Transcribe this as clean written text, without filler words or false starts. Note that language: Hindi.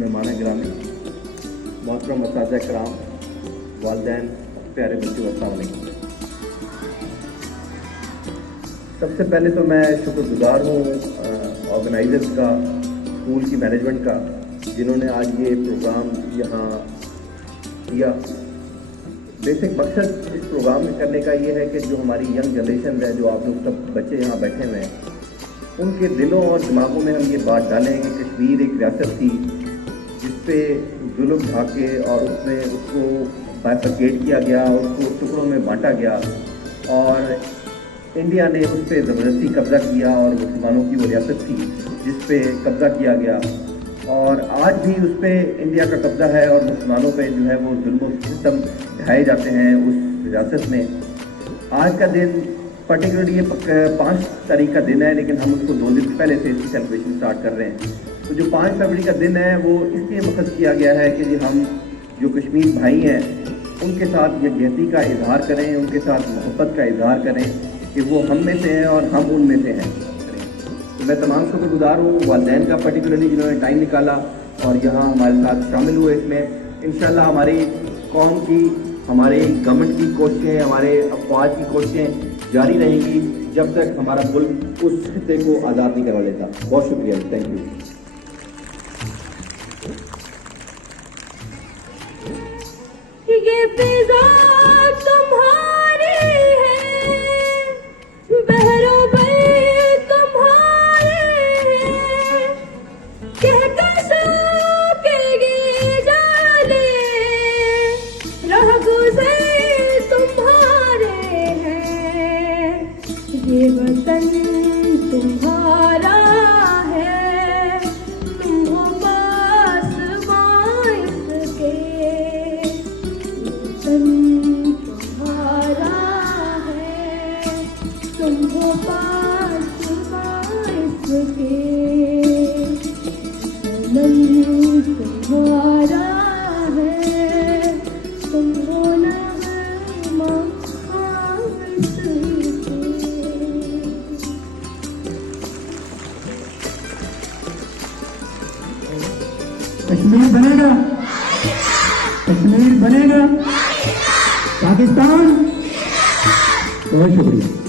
मेहमान गिरामी, मोहतरम असातिज़ा कराम, वालिदैन, प्यारे बच्चों, अस्सलाम वालेकुम। सबसे पहले तो मैं शुक्रगुजार हूँ ऑर्गेनाइजर्स का, स्कूल की मैनेजमेंट का, जिन्होंने आज ये प्रोग्राम यहाँ किया। बेसिक मकसद इस प्रोग्राम में करने का ये है कि जो हमारी यंग जनरेशन है, जो आप लोग सब बच्चे यहाँ बैठे हुए हैं, उनके दिलों और दिमागों में हम ये बात डालें कि कश्मीर एक रियासत थी जिस पे जुल्म ढाके और उसमें उसको बाइफरकेट किया गया, उसको टुकड़ों में बांटा गया और इंडिया ने उस पर ज़बरदस्ती कब्ज़ा किया और मुसलमानों की वो रियासत थी जिस पे कब्ज़ा किया गया और आज भी उस पर इंडिया का कब्ज़ा है और मुसलमानों पे जो है वो जुल्म सिस्टम ढाए जाते हैं उस रियासत में। आज का दिन पर्टिकुलरली ये 5 तारीख का दिन है, लेकिन हम उसको 2 दिन पहले से इसकी सेलिब्रेशन स्टार्ट कर रहे हैं। तो जो 5 फरवरी का दिन है वो इसलिए मकसद किया गया है कि हम जो कश्मीर भाई हैं उनके साथ यकजहती का इजहार करें, उनके साथ मोहब्बत का इजहार करें कि वो हम में से हैं और हम उन में से हैं। तो मैं तमाम शुक्रगुजार हूँ वालिदैन का पर्टिकुलरली, जिन्होंने टाइम निकाला और यहाँ हमारे साथ शामिल हुए। इसमें इंशाल्लाह हमारी कौम की, हमारे गवर्नमेंट की कोशिशें, हमारे अफवाज की कोशिशें जारी रहेंगी जब तक हमारा मुल्क उस खिते को आज़ाद नहीं करवा लेता। बहुत शुक्रिया, थैंक यू। ये फिजा तुम्हारी है, बहरों पर तुम्हारे हैं, कहकशों के ये जाले रह गुज़र तुम्हारे हैं। ये वतन तुम्हारा है, तुम हो पास बाइस के। तुम्हारा है, तुम हो पास बाइस के। तुम्हारा है, तुम हो नगमा बाइस के। कश्मीर बनेगा, कश्मीर बनेगा, पाकिस्तान। बहुत शुक्रिया।